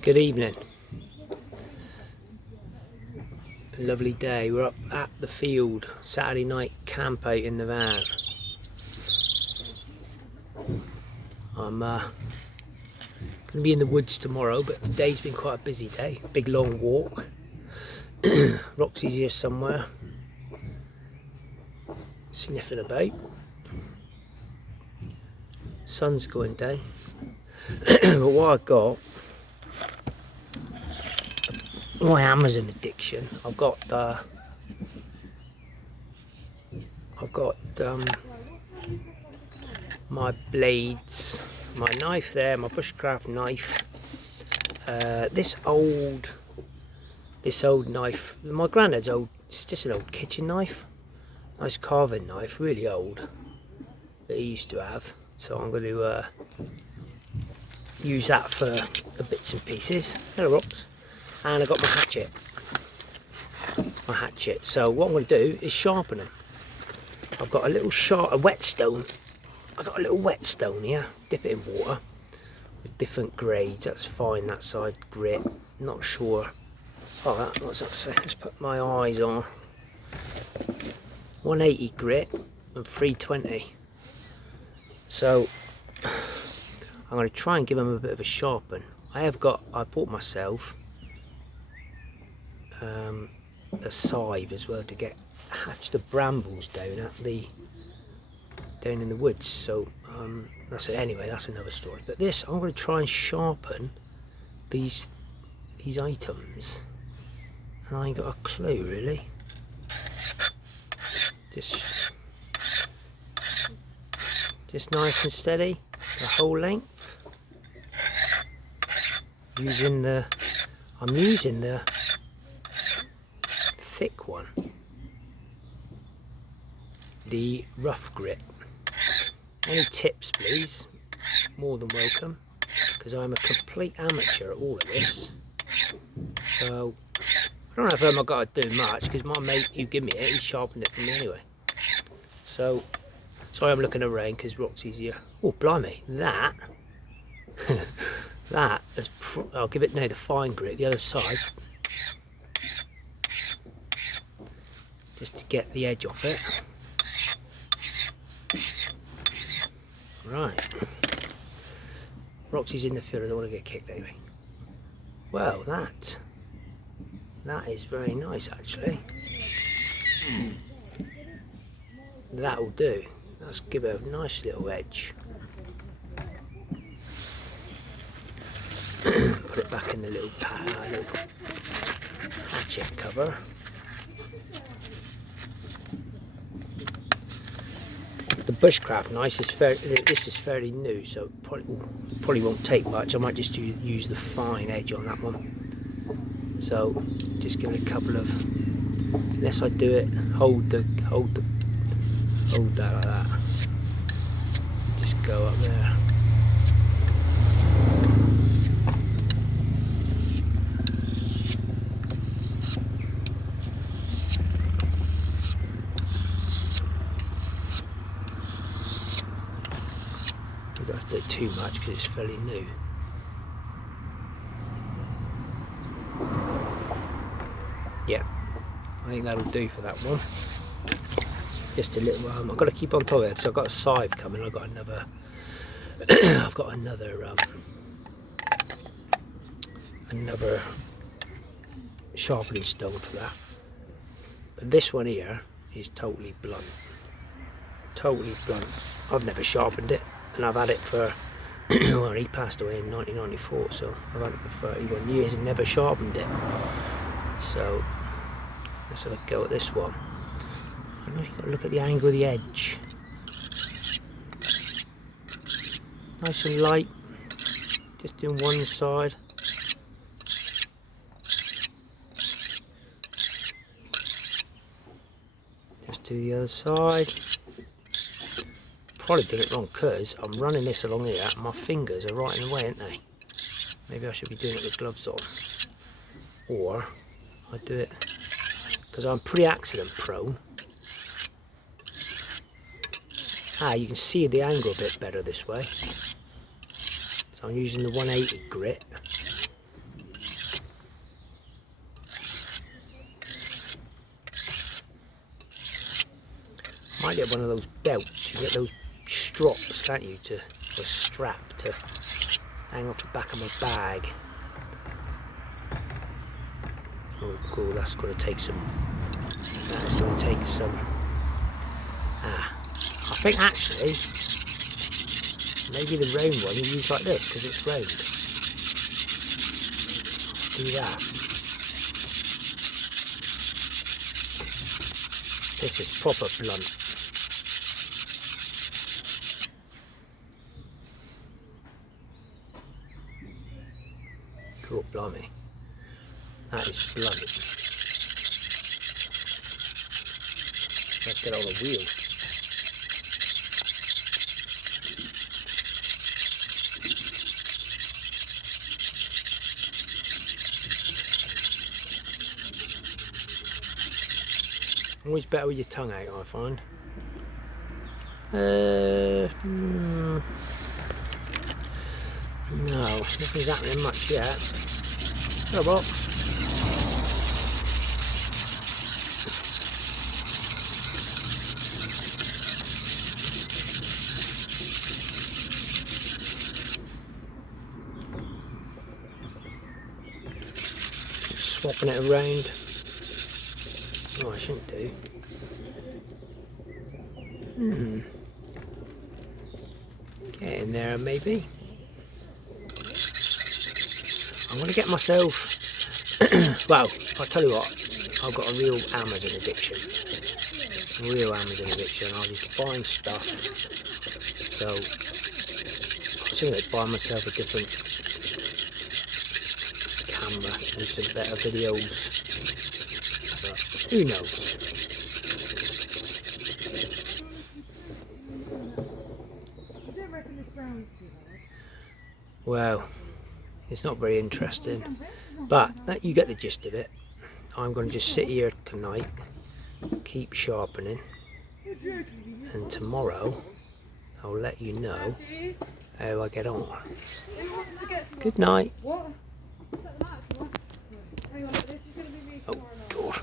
Good evening. A lovely day. We're up at the field. Saturday night camp out in the van. I'm going to be in the woods tomorrow, but today's been quite a busy day. Big long walk. Roxy's here somewhere, sniffing about. Sun's going down. But what I got, my Amazon addiction. I've got my blades, my knife there, my bushcraft knife. This old knife, my granddad's old. It's just an old kitchen knife, nice carving knife, really old, that he used to have. So I'm going to use that for the bits and pieces. Hello, Rox. And I got my hatchet. So what I'm going to do is sharpen them. I've got a little whetstone. I've got a little whetstone here. Dip it in water with different grades. That's fine. That side grit. Not sure. Oh, what's that say? Let's put my eyes on. 180 grit and 320. So I'm going to try and give them a bit of a sharpen. I bought myself a scythe as well to hatch the brambles down in the woods. So that's it. Anyway, that's another story. But this, I'm going to try and sharpen these items, and I ain't got a clue really. Just nice and steady, the whole length. I'm using the thick one, the rough grit. Any tips, please? More than welcome, because I'm a complete amateur at all of this. So I don't know if I've got to do much, because my mate who gave me it, he sharpened it for me anyway. So sorry, I'm looking around because Roxy's here. Oh, blimey, that is I'll give it now the fine grit, the other side, just to get the edge off it. Right, Roxy's in the field. I don't want to get kicked anyway. Well, that is very nice actually. That'll do. Let's give it a nice little edge. Put it back in the little hatchet cover. The bushcraft knife this is fairly new, so probably won't take much. I might just use the fine edge on that one. So just give it a couple of, unless I do it, hold that like that. Just go up there. You don't have to do too much because it's fairly new. Yeah, I think that'll do for that one. Just a little. I've got to keep on top of it because I've got a scythe coming. I've got another. I've got another sharpening stone for that. But this one here is totally blunt. Totally blunt. I've never sharpened it, and I've had it for. Well, he passed away in 1994, so I've had it for 31 years and never sharpened it. So let's have a go at this one. I know you've got to look at the angle of the edge. Nice and light, just doing one side. Just do the other side. Probably did it wrong because I'm running this along here and my fingers are right in the way, aren't they? Maybe I should be doing it with gloves on. Or I do it because I'm pretty accident prone. You can see the angle a bit better this way. So I'm using the 180 grit. Might get one of those belts. You get those strops, can't you, to a strap to hang off the back of my bag. Oh, cool! That's going to take some. That's going to take some. I think actually, maybe the round one you use like this because it's round. Do that. This is proper blunt. Cool, blimey. That is blunt. Let's get on the wheel. Always better with your tongue out, I find. No, nothing's happening much yet. Oh, well. Swapping it around. Oh, I shouldn't do. Get in there, maybe. I want to get myself. Well, I'll tell you what. I've got a real Amazon addiction. A real Amazon addiction. I just buying stuff. So I was thinking of buying myself a different camera and some better videos. Who knows? Well, it's not very interesting, but you get the gist of it. I'm going to just sit here tonight, keep sharpening, and tomorrow I'll let you know how I get on. Good night. Oh God.